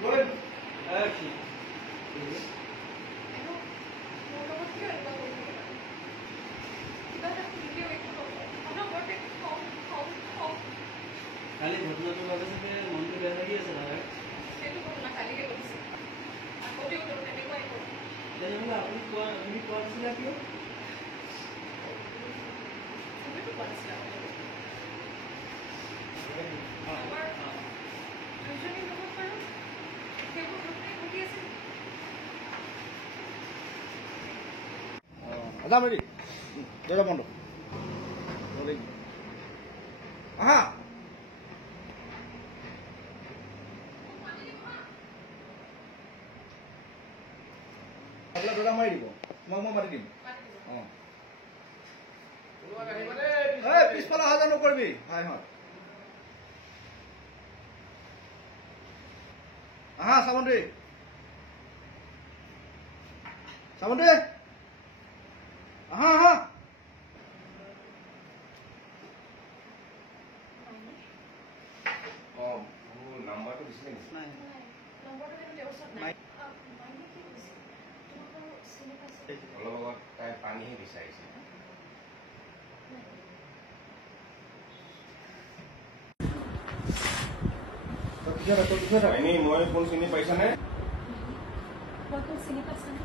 কালি ঘটনাটোৰ বাবে চাগে মনটো বেয়া লাগি আছে নহয় তেনেহ'লে আপুনি কোৱা নাছিলা কিয় I'm ready. There Mondo. Rolling. Aha. Agla dola mari dibo. Mo mari dim. Hey, pispala haja no korbi. Hai ha. Aha, Samundri. Samundri. Aha. Oh, number to this name. Nine. Number to the ocean. Nine. All over time, pani he decides. Any more phone sini paisa ne? What phone sini paisa ne?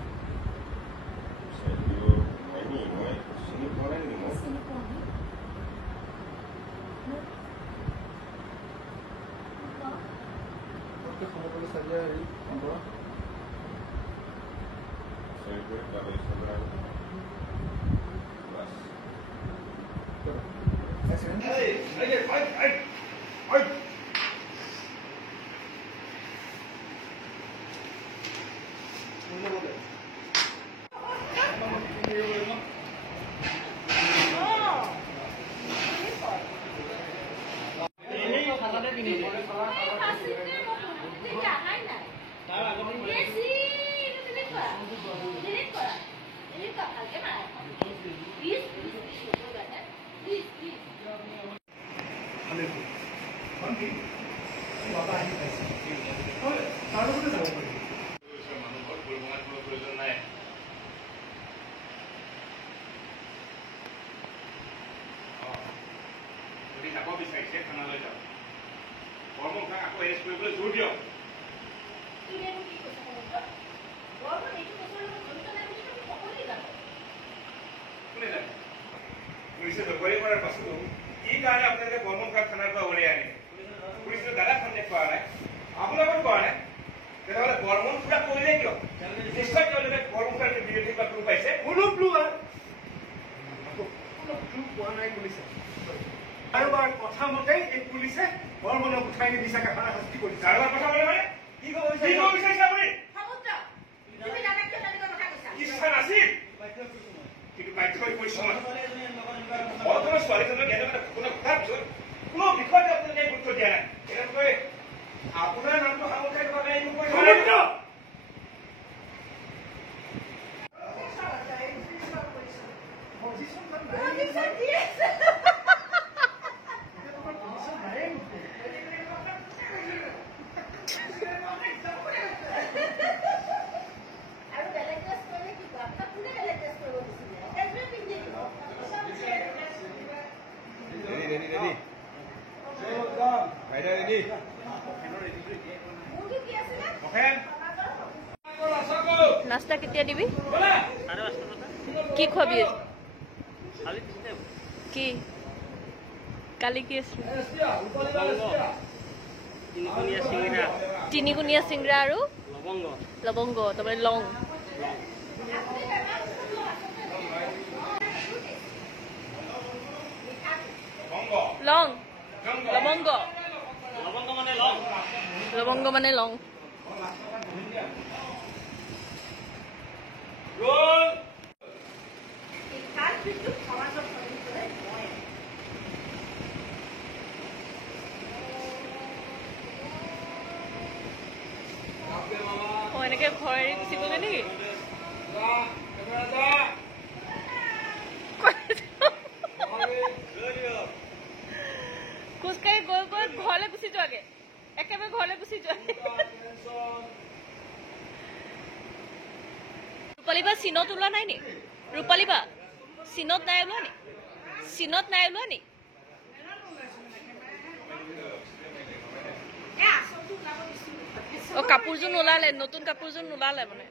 नाश्ता कितना दिबी की खुआबी की काली की तिनिकुनिया सिंगरा और लवंग तब लং लং लवंग माने लং এনেকে ভৰাই গুচি গ'লে নেকি খোজকাঢ়ি গৈ গৈ ঘৰলৈ গুচি যোৱাগে একেবাৰে ঘৰলৈ গুচি যোৱা ৰূপালী বা চীনত ওলোৱা নাই নি ৰূপালী বা চীনত নাই ওলোৱা নি চীনত নাই ওলোৱা নি অ কাপোৰযোৰ নোলালে নতুন কাপোৰযোৰ নোলালে মানে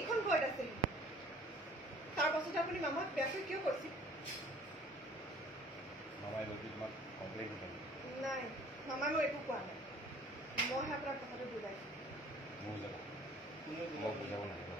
এখন ঘৰত আছিল তাৰ পাছত আপুনি মামাক বেয়াকৈ কিয় কৰিছিল মামাই গৈ তোমাক কমপ্লেইন কৰিছিল নাই মামাই মই একো কোৱা নাই মই আপোনাৰ কথাটো বুজাইছোঁ মোক বুজাব নালাগে